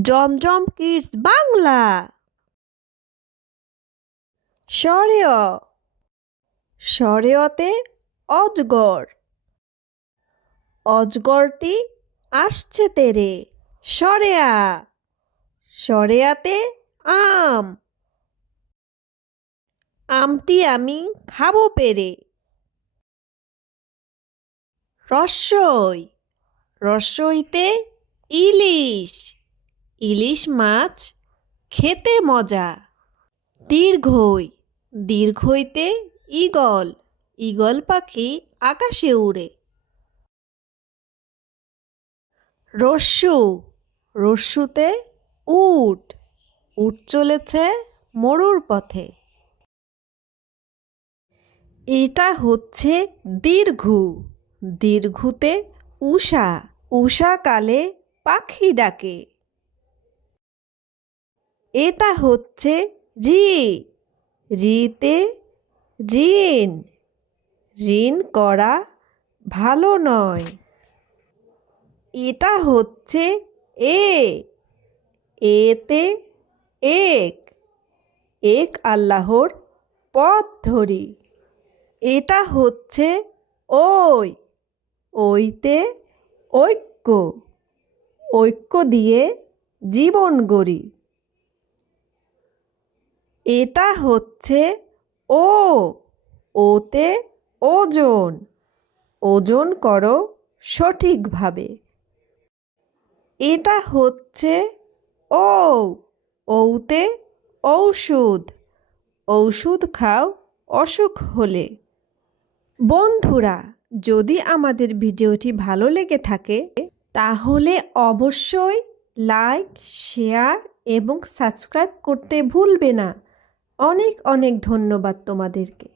জমজম kids Bangla. সরেয়, সরেয়তে অজগর, অজগরটি আসছে তেরে। সরেয়া, সরেয়াতে আম, আমটি আমি খাবো পেরে। রস্যই, রস্যইতে ইলিশ, ইলিশ মাছ খেতে মজা। দীর্ঘই, দীর্ঘইতে ঈগল, ঈগল পাখি আকাশে উড়ে। রস্যু, রস্যুতে উট, উট চলেছে মরুর পথে। এটা হচ্ছে দীর্ঘু, দীর্ঘুতে উষা, উষা কালে পাখি ডাকে। এটা হচ্ছে ঋ, ঋতে ঋণ, ঋণ করা ভালো নয়। এটা হচ্ছে এ, এতে এক, এক আল্লাহর পথ ধরি। এটা হচ্ছে ওই, ওইতে ঐক্য, ঐক্য দিয়ে জীবন গড়ি। এটা হচ্ছে ও, ওতে ওজন, ওজন করো সঠিকভাবে। এটা হচ্ছে ও, ওতে ঔষধ, ঔষধ খাও অসুখ হলে। বন্ধুরা, যদি আমাদের ভিডিওটি ভালো লেগে থাকে তাহলে অবশ্যই লাইক, শেয়ার এবং সাবস্ক্রাইব করতে ভুলবে না। অনেক অনেক ধন্যবাদ তোমাদেরকে।